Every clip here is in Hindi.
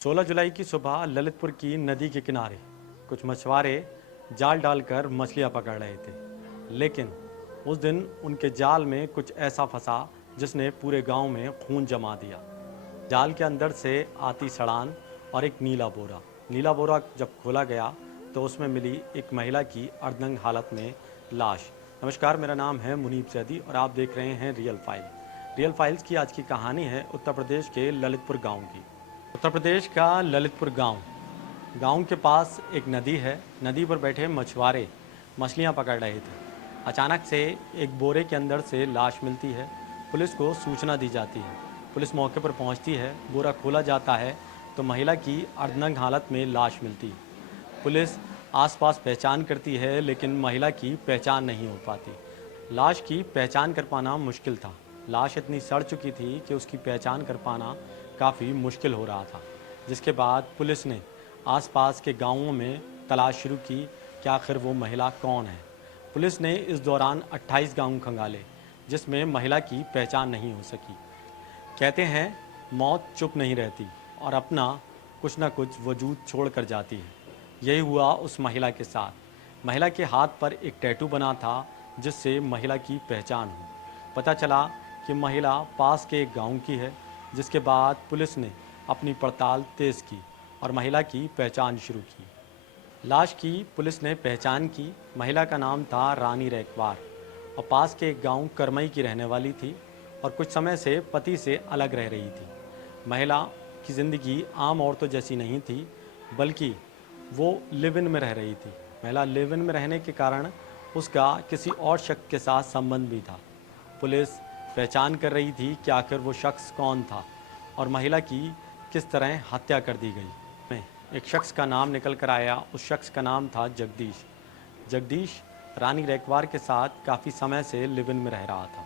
16 जुलाई की सुबह ललितपुर की नदी के किनारे कुछ मछुआरे जाल डालकर मछलियां पकड़ रहे थे। लेकिन उस दिन उनके जाल में कुछ ऐसा फंसा जिसने पूरे गांव में खून जमा दिया। जाल के अंदर से आती सड़ान और एक नीला बोरा जब खोला गया तो उसमें मिली एक महिला की अर्धनग्न हालत में लाश। नमस्कार, मेरा नाम है मुनीब सैदी और आप देख रहे हैं रियल फाइल्स की आज की कहानी है उत्तर प्रदेश के ललितपुर गांव की। उत्तर प्रदेश का ललितपुर गांव के पास एक नदी है। नदी पर बैठे मछुआरे मछलियां पकड़ रहे थे। अचानक से एक बोरे के अंदर से लाश मिलती है। पुलिस को सूचना दी जाती है। पुलिस मौके पर पहुंचती है। बोरा खोला जाता है तो महिला की अर्धनग्न हालत में लाश मिलती है। पुलिस आसपास पहचान करती है लेकिन महिला की पहचान नहीं हो पाती। लाश की पहचान कर पाना मुश्किल था। लाश इतनी सड़ चुकी थी कि उसकी पहचान कर पाना काफ़ी मुश्किल हो रहा था। जिसके बाद पुलिस ने आसपास के गांवों में तलाश शुरू की कि आखिर वो महिला कौन है। पुलिस ने इस दौरान 28 गांव खंगाले जिसमें महिला की पहचान नहीं हो सकी। कहते हैं मौत चुप नहीं रहती और अपना कुछ न कुछ वजूद छोड़ कर जाती है। यही हुआ उस महिला के साथ। महिला के हाथ पर एक टैटू बना था जिससे महिला की पहचान हुई। पता चला कि महिला पास के एक गांव की है। जिसके बाद पुलिस ने अपनी पड़ताल तेज़ की और महिला की पहचान शुरू की। लाश की पुलिस ने पहचान की। महिला का नाम था रानी रैकवार और पास के एक गांव करमई की रहने वाली थी और कुछ समय से पति से अलग रह रही थी। महिला की ज़िंदगी आम औरतों जैसी नहीं थी, बल्कि वो लिव इन में रह रही थी। महिला लिव इन में रहने के कारण उसका किसी और शख्स के साथ संबंध भी था। पुलिस पहचान कर रही थी कि आखिर वो शख्स कौन था और महिला की किस तरह हत्या कर दी गई। एक शख्स का नाम निकल कर आया। उस शख्स का नाम था जगदीश रानी रैकवार के साथ काफ़ी समय से लिव इन में रह रहा था।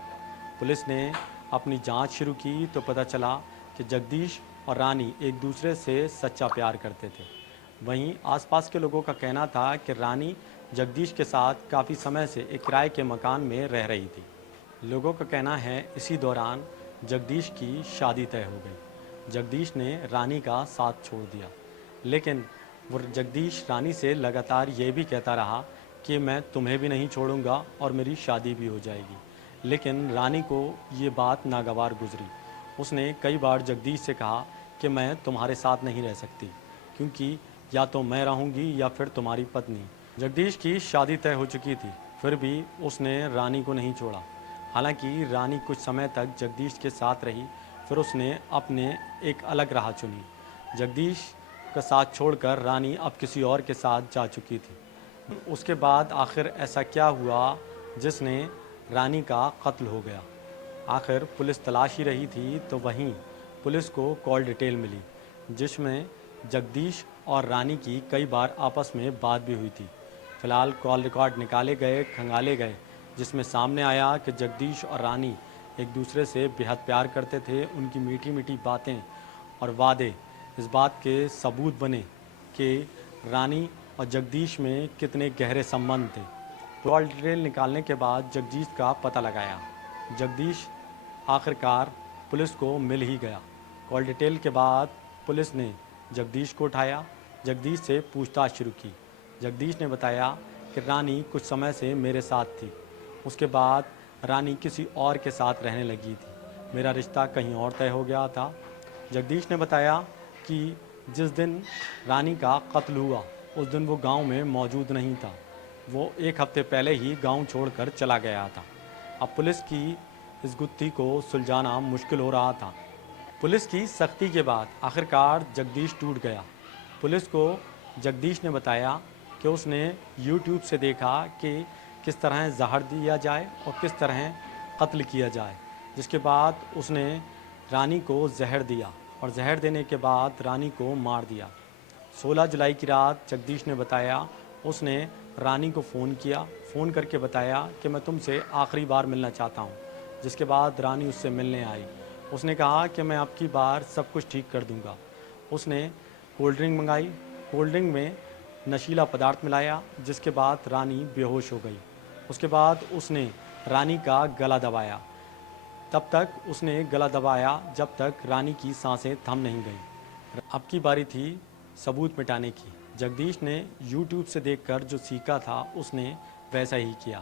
पुलिस ने अपनी जांच शुरू की तो पता चला कि जगदीश और रानी एक दूसरे से सच्चा प्यार करते थे। वहीं आसपास के लोगों का कहना था कि रानी जगदीश के साथ काफ़ी समय से एक किराए के मकान में रह रही थी। लोगों का कहना है इसी दौरान जगदीश की शादी तय हो गई। जगदीश ने रानी का साथ छोड़ दिया, लेकिन वो जगदीश रानी से लगातार ये भी कहता रहा कि मैं तुम्हें भी नहीं छोड़ूंगा और मेरी शादी भी हो जाएगी। लेकिन रानी को ये बात नागवार गुजरी। उसने कई बार जगदीश से कहा कि मैं तुम्हारे साथ नहीं रह सकती, क्योंकि या तो मैं रहूंगी या फिर तुम्हारी पत्नी। जगदीश की शादी तय हो चुकी थी, फिर भी उसने रानी को नहीं छोड़ा। हालांकि रानी कुछ समय तक जगदीश के साथ रही, फिर उसने अपने एक अलग राह चुनी। जगदीश का साथ छोड़कर रानी अब किसी और के साथ जा चुकी थी। उसके बाद आखिर ऐसा क्या हुआ जिसने रानी का कत्ल हो गया? आखिर पुलिस तलाश ही रही थी तो वहीं पुलिस को कॉल डिटेल मिली, जिसमें जगदीश और रानी की कई बार आपस में बात भी हुई थी। फिलहाल कॉल रिकॉर्ड निकाले गए, खंगाले गए, जिसमें सामने आया कि जगदीश और रानी एक दूसरे से बेहद प्यार करते थे। उनकी मीठी मीठी बातें और वादे इस बात के सबूत बने कि रानी और जगदीश में कितने गहरे संबंध थे। कॉल डिटेल निकालने के बाद जगदीश का पता लगाया। जगदीश आखिरकार पुलिस को मिल ही गया। कॉल डिटेल के बाद पुलिस ने जगदीश को उठाया। जगदीश से पूछताछ शुरू की। जगदीश ने बताया कि रानी कुछ समय से मेरे साथ थी, उसके बाद रानी किसी और के साथ रहने लगी थी। मेरा रिश्ता कहीं और तय हो गया था। जगदीश ने बताया कि जिस दिन रानी का कत्ल हुआ उस दिन वो गांव में मौजूद नहीं था। वो एक हफ्ते पहले ही गांव छोड़कर चला गया था। अब पुलिस की इस गुत्थी को सुलझाना मुश्किल हो रहा था। पुलिस की सख्ती के बाद आखिरकार जगदीश टूट गया। पुलिस को जगदीश ने बताया कि उसने YouTube से देखा कि किस तरह जहर दिया जाए और किस तरह कत्ल किया जाए, जिसके बाद उसने रानी को जहर दिया और जहर देने के बाद रानी को मार दिया। 16 जुलाई की रात जगदीश ने बताया उसने रानी को फ़ोन करके बताया कि मैं तुमसे आखिरी बार मिलना चाहता हूँ। जिसके बाद रानी उससे मिलने आई। उसने कहा कि मैं अब की बार सब कुछ ठीक कर दूँगा। उसने कोल्ड ड्रिंक मंगाई। कोल्ड ड्रिंक में नशीला पदार्थ मिलाया, जिसके बाद रानी बेहोश हो गई। उसके बाद उसने रानी का गला दबाया। तब तक उसने गला दबाया जब तक रानी की सांसें थम नहीं गईं। अब की बारी थी सबूत मिटाने की। जगदीश ने यूट्यूब से देखकर जो सीखा था उसने वैसा ही किया।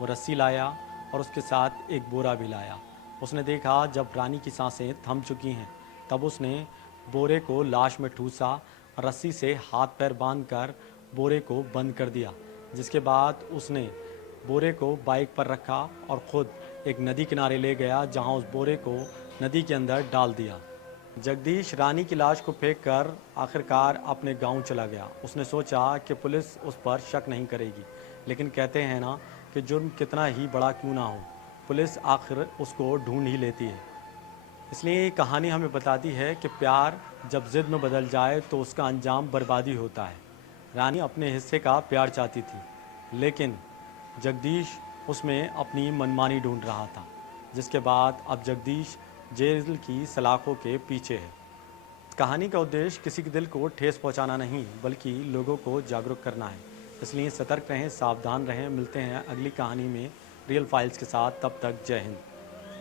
वो रस्सी लाया और उसके साथ एक बोरा भी लाया। उसने देखा जब रानी की सांसें थम चुकी हैं तब उसने बोरे को लाश में ठूसा, रस्सी से हाथ पैर बांधकर बोरे को बंद कर दिया। जिसके बाद उसने बोरे को बाइक पर रखा और ख़ुद एक नदी किनारे ले गया जहां उस बोरे को नदी के अंदर डाल दिया। जगदीश रानी की लाश को फेंक कर आखिरकार अपने गांव चला गया। उसने सोचा कि पुलिस उस पर शक नहीं करेगी, लेकिन कहते हैं ना कि जुर्म कितना ही बड़ा क्यों ना हो, पुलिस आखिर उसको ढूंढ ही लेती है। इसलिए ये कहानी हमें बताती है कि प्यार जब ज़िद में बदल जाए तो उसका अंजाम बर्बादी होता है। रानी अपने हिस्से का प्यार चाहती थी, लेकिन जगदीश उसमें अपनी मनमानी ढूंढ रहा था, जिसके बाद अब जगदीश जेल की सलाखों के पीछे है। कहानी का उद्देश्य किसी के दिल को ठेस पहुंचाना नहीं, बल्कि लोगों को जागरूक करना है। इसलिए सतर्क रहें, सावधान रहें। मिलते हैं अगली कहानी में रियल फाइल्स के साथ। तब तक जय हिंद।